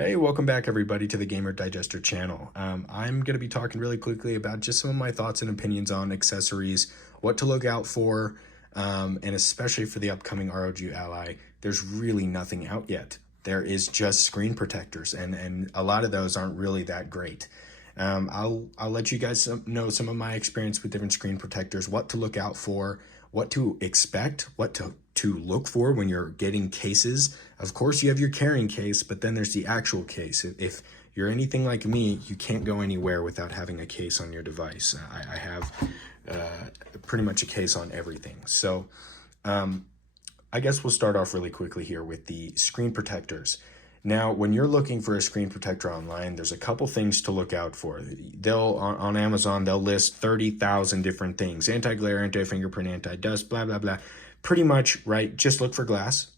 Hey, welcome back everybody to the Gamer Digester channel. I'm going to be talking really quickly about just some of my thoughts and opinions on accessories, what to look out for, and especially for the upcoming ROG Ally. There's really nothing out yet. There is just screen protectors, and a lot of those aren't really that great. I'll let you guys know some of my experience with different screen protectors, what to look out for, what to expect, what to look for when you're getting cases. Of course, you have your carrying case, but then there's the actual case. If you're anything like me, you can't go anywhere without having a case on your device. I have pretty much a case on everything. So I guess we'll start off really quickly here with the screen protectors. Now, when you're looking for a screen protector online, there's a couple things to look out for. On Amazon, they'll list 30,000 different things: anti-glare, anti-fingerprint, anti-dust, blah, blah, blah. Pretty much, right? Just look for glass,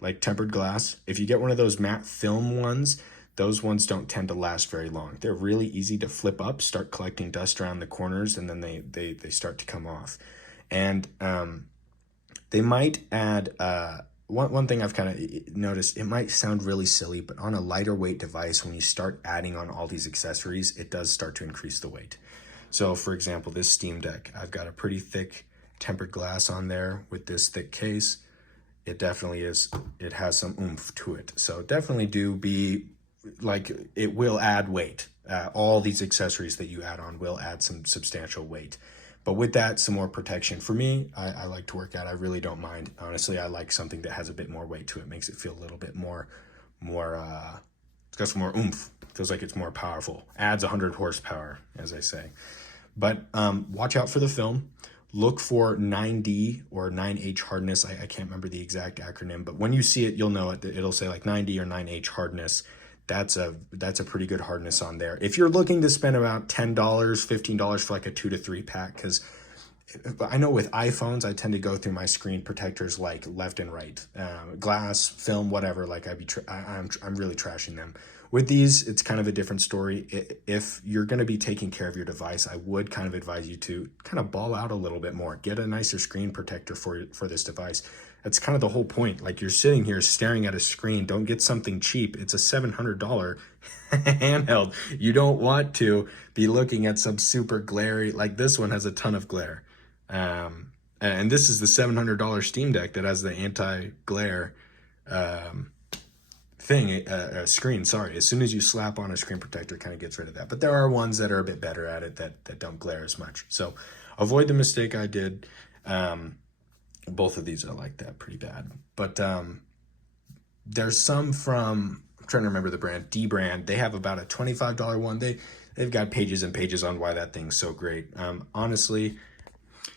like tempered glass. If you get one of those matte film ones, those ones don't tend to last very long. They're really easy to flip up, start collecting dust around the corners, and then they start to come off. And they might add... One thing I've kind of noticed, it might sound really silly, but on a lighter weight device, when you start adding on all these accessories, it does start to increase the weight. So for example, this Steam Deck, I've got a pretty thick tempered glass on there with this thick case. It definitely is, it has some oomph to it. So definitely do be, like, it will add weight. All these accessories that you add on will add some substantial weight. But with that, some more protection. For me, I like to work out. I really don't mind. Honestly, I like something that has a bit more weight to it. Makes it feel a little bit more, it's got some more oomph. Feels like it's more powerful. Adds 100 horsepower, as I say. But watch out for the film. Look for 9D or 9H hardness. I can't remember the exact acronym, but when you see it, you'll know it. It'll say like 9D or 9H hardness. That's a pretty good hardness on there. If you're looking to spend about $10, $15 for like a 2 to 3 pack, because I know with iPhones, I tend to go through my screen protectors like left and right, glass, film, whatever. Like I'm really trashing them. With these, it's kind of a different story. If you're going to be taking care of your device, I would kind of advise you to kind of ball out a little bit more. Get a nicer screen protector for this device. That's kind of the whole point. Like, you're sitting here staring at a screen. Don't get something cheap. It's a $700 handheld. You don't want to be looking at some super glary, like this one has a ton of glare. And this is the $700 Steam Deck that has the anti-glare screen, sorry. As soon as you slap on a screen protector, it kind of gets rid of that. But there are ones that are a bit better at it that don't glare as much. So avoid the mistake I did. Both of these are like that pretty bad. But there's some from, I'm trying to remember the brand, D brand. They have about a $25 one. They've got pages and pages on why that thing's so great. Honestly,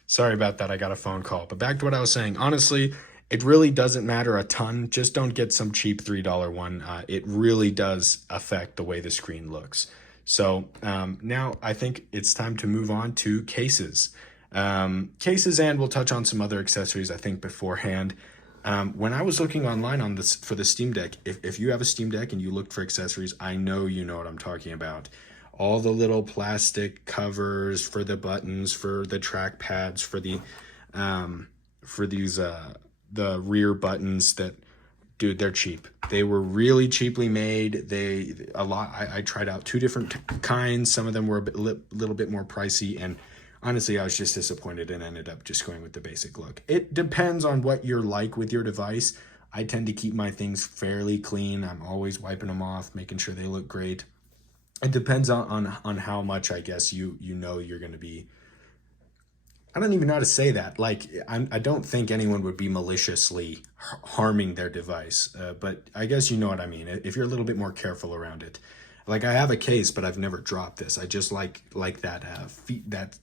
sorry about that. I got a phone call. But back to what I was saying. Honestly, it really doesn't matter a ton. Just don't get some cheap $3 one. It really does affect the way the screen looks. So now I think it's time to move on to cases. Cases, and we'll touch on some other accessories I think beforehand. When I was looking online on this for the Steam Deck, if you have a Steam Deck and you looked for accessories, I know you know what I'm talking about. All the little plastic covers for the buttons, for the track pads, for the the rear buttons that, dude, they're cheap. They were really cheaply made. I tried out 2 different kinds. Some of them were a little bit more pricey, and honestly, I was just disappointed and ended up just going with the basic look. It depends on what you're like with your device. I tend to keep my things fairly clean. I'm always wiping them off, making sure they look great. It depends on how much, I guess, you know you're going to be. I don't even know how to say that. Like, I don't think anyone would be maliciously harming their device, but I guess you know what I mean. If you're a little bit more careful around it. Like, I have a case, but I've never dropped this. I just like that that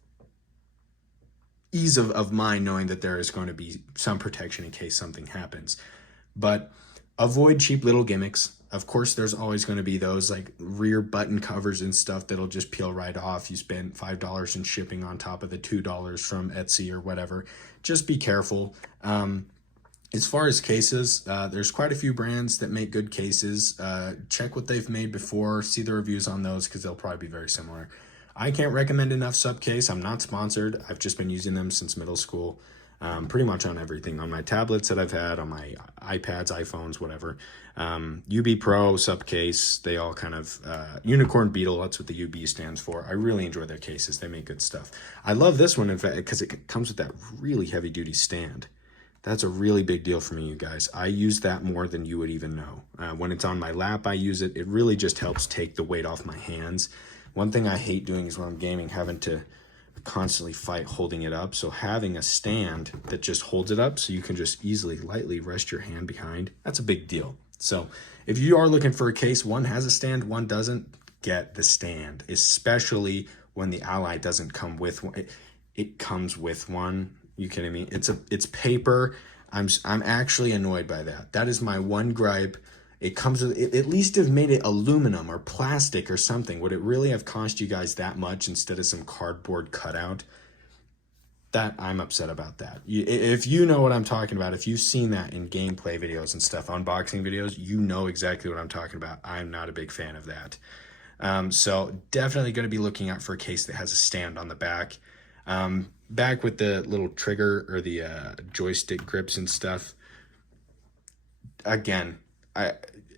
ease of mind, knowing that there is going to be some protection in case something happens. But avoid cheap little gimmicks. Of course, there's always going to be those like rear button covers and stuff that'll just peel right off. You spend $5 in shipping on top of the $2 from Etsy or whatever. Just be careful. As far as cases, there's quite a few brands that make good cases. Check what they've made before, see the reviews on those, because they'll probably be very similar. I can't recommend enough Subcase. I'm not sponsored. I've just been using them since middle school. pretty much on everything, on my tablets that I've had, on my iPads, iPhones, whatever. UB Pro, Subcase, they all kind of, Unicorn Beetle, that's what the UB stands for. I really enjoy their cases. They make good stuff. I love this one, in fact, because it comes with that really heavy duty stand. That's a really big deal for me, you guys. I use that more than you would even know. When it's on my lap, I use it. It really just helps take the weight off my hands. One thing I hate doing is when I'm gaming, having to constantly fight holding it up. So having a stand that just holds it up so you can just easily, lightly rest your hand behind, that's a big deal. So if you are looking for a case, one has a stand, one doesn't, get the stand, especially when the Ally doesn't come with one. It comes with one. You kidding me? It's paper. I'm actually annoyed by that. That is my one gripe. It comes with, at least have made it aluminum or plastic or something. Would it really have cost you guys that much instead of some cardboard cutout? That, I'm upset about that. If you know what I'm talking about, if you've seen that in gameplay videos and stuff, unboxing videos, you know exactly what I'm talking about. I'm not a big fan of that. So definitely going to be looking out for a case that has a stand on the back. Back with the little trigger or the joystick grips and stuff. Again,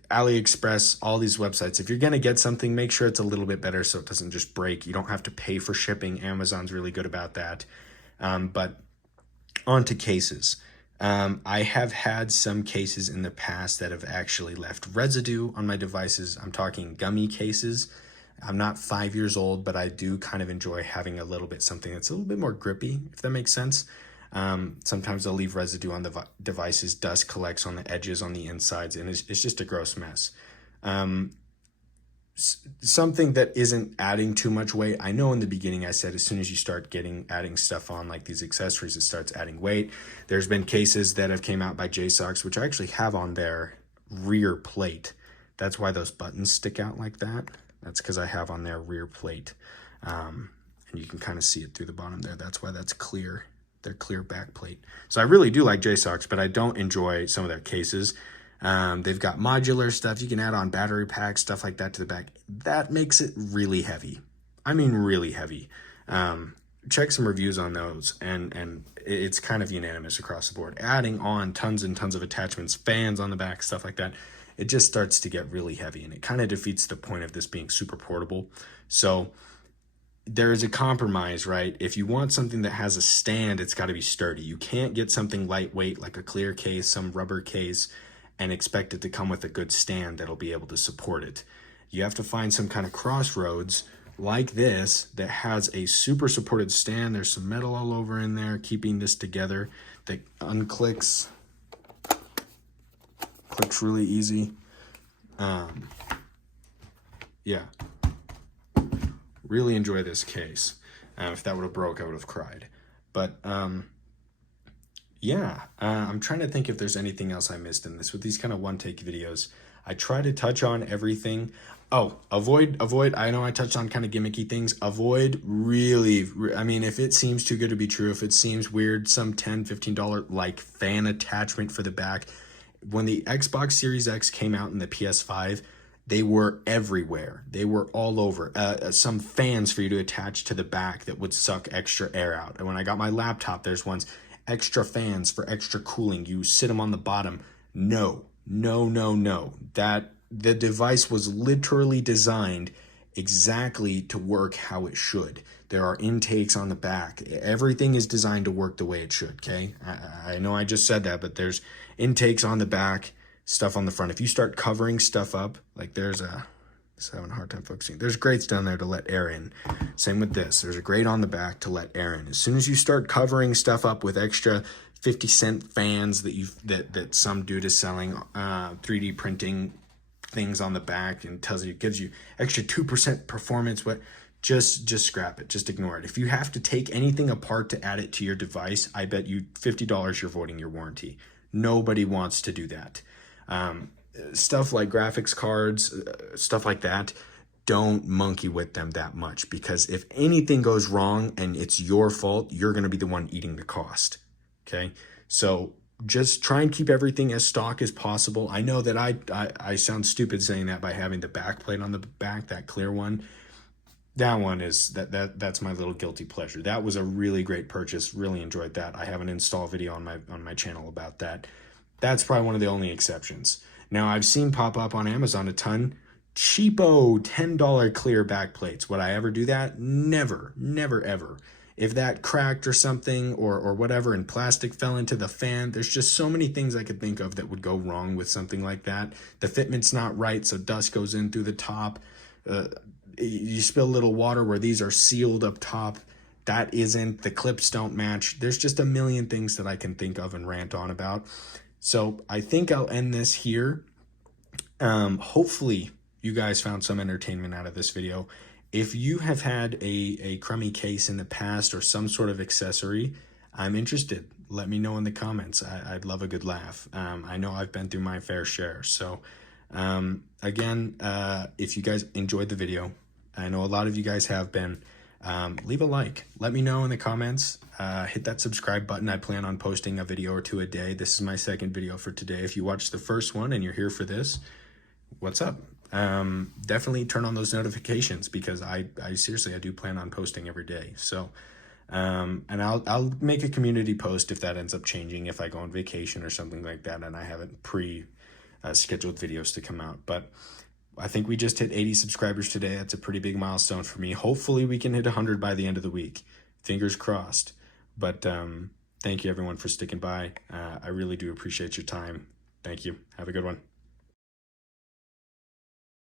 AliExpress, all these websites, if you're going to get something, make sure it's a little bit better so it doesn't just break. You don't have to pay for shipping. Amazon's really good about that. But on to cases. I have had some cases in the past that have actually left residue on my devices. I'm talking gummy cases. I'm not 5 years old, but I do kind of enjoy having a little bit something that's a little bit more grippy, if that makes sense. Sometimes I'll leave residue on the devices, dust collects on the edges, on the insides, and it's just a gross mess. Something that isn't adding too much weight. I know in the beginning I said as soon as you start adding stuff on like these accessories, it starts adding weight. There's been cases that have came out by JSOX, which I actually have on their rear plate. That's why those buttons stick out like that. That's because I have on their rear plate. And you can kind of see it through the bottom there. That's why that's clear. Their clear back plate. So I really do like JSOX, but I don't enjoy some of their cases. They've got modular stuff. You can add on battery packs, stuff like that to the back. That makes it really heavy. I mean, really heavy. Check some reviews on those, and it's kind of unanimous across the board. Adding on tons and tons of attachments, fans on the back, stuff like that, it just starts to get really heavy, and it kind of defeats the point of this being super portable. So there is a compromise, right? If you want something that has a stand, it's got to be sturdy. You can't get something lightweight like a clear case, some rubber case, and expect it to come with a good stand that'll be able to support it. You have to find some kind of crossroads like this that has a super supported stand. There's some metal all over in there keeping this together that unclicks. Clicks really easy. Yeah. Really enjoy this case. If that would have broke, I would have cried. But yeah, I'm trying to think if there's anything else I missed in this. With these kind of one-take videos, I try to touch on everything. Oh, avoid, I know I touched on kind of gimmicky things. Avoid really, I mean, if it seems too good to be true, if it seems weird, some $10, $15 like fan attachment for the back. When the Xbox Series X came out in the PS5, they were everywhere. They were all over. Some fans for you to attach to the back that would suck extra air out. And when I got my laptop, there's ones, extra fans for extra cooling. You sit them on the bottom. No. That the device was literally designed exactly to work how it should. There are intakes on the back. Everything is designed to work the way it should, okay? I know I just said that, but there's intakes on the back, stuff on the front. If you start covering stuff up, like there's having a hard time focusing. There's grates down there to let air in. Same with this. There's a grate on the back to let air in. As soon as you start covering stuff up with extra 50-cent fans that some dude is selling, 3D printing things on the back and gives you extra 2% performance, but just scrap it. Just ignore it. If you have to take anything apart to add it to your device, I bet you $50 you're voiding your warranty. Nobody wants to do that. Stuff like graphics cards, stuff like that, don't monkey with them that much, because if anything goes wrong and it's your fault, you're going to be the one eating the cost. Okay, so just try and keep everything as stock as possible. I know that I sound stupid saying that by having the back plate on the back, that clear one. that one is that's my little guilty pleasure. That was a really great purchase. Really enjoyed that. I have an install video on my channel about that. That's probably one of the only exceptions. Now I've seen pop up on Amazon a ton. Cheapo $10 clear backplates. Would I ever do that? Never, never, ever. If that cracked or something or whatever and plastic fell into the fan, there's just so many things I could think of that would go wrong with something like that. The fitment's not right, so dust goes in through the top. You spill a little water where these are sealed up top. That isn't. The clips don't match. There's just a million things that I can think of and rant on about. So I think I'll end this here. Hopefully you guys found some entertainment out of this video. If you have had a crummy case in the past or some sort of accessory, I'm interested. Let me know in the comments. I'd love a good laugh. I know I've been through my fair share. So again, if you guys enjoyed the video, I know a lot of you guys have been, leave a like. Let me know in the comments. Hit that subscribe button. I plan on posting a video or two a day. This is my second video for today. If you watched the first one and you're here for this, what's up? Definitely turn on those notifications because I seriously, I do plan on posting every day. So, and I'll make a community post if that ends up changing, if I go on vacation or something like that and I haven't scheduled videos to come out. But I think we just hit 80 subscribers today. That's a pretty big milestone for me. Hopefully we can hit 100 by the end of the week. Fingers crossed. But thank you everyone for sticking by. I really do appreciate your time. Thank you. Have a good one.